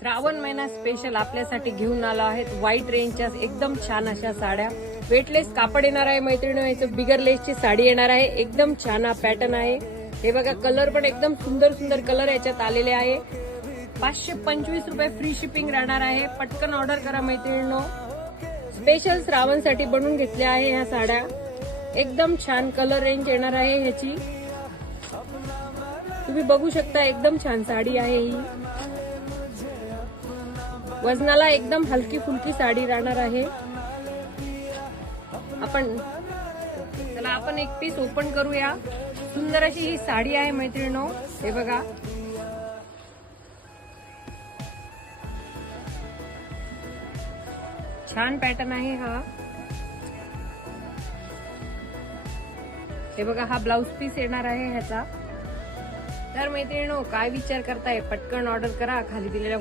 श्रावण महिना स्पेशल आपल्यासाठी घेऊन आलो आहेत व्हाईट रेंजच्या एकदम छान अशा साड्या. वेटलेस कापड येणार आहे मैत्रिणी, याचं बिगर लेसची साडी येणार आहे. एकदम छान हा पॅटर्न आहे. हे बघा कलर पण एकदम सुंदर सुंदर कलर याच्यात आलेले आहे. 525 रुपये फ्री शिपिंग राहणार आहे. पटकन ऑर्डर करा मैत्रिणींनो. स्पेशल श्रावणसाठी बनवून घेतल्या आहे ह्या साड्या. एकदम छान कलर रेंज येणार आहे ह्याची. तुम्ही बघू शकता एकदम छान साडी आहे ही. वजनाला एकदम हलकी फुलकी साडी राहणार आहे. चला आपण एक पीस ओपन करूया. सुंदर अशी ही साडी आहे मैत्रिणींनो. हे बघा छान पॅटर्न आहे हा. हे बघा हा ब्लाउज पीस येणार आहे ह्याचा. तर मैत्रिणींनो काय विचार करताय, पटकन ऑर्डर करा. खाली दिलेल्या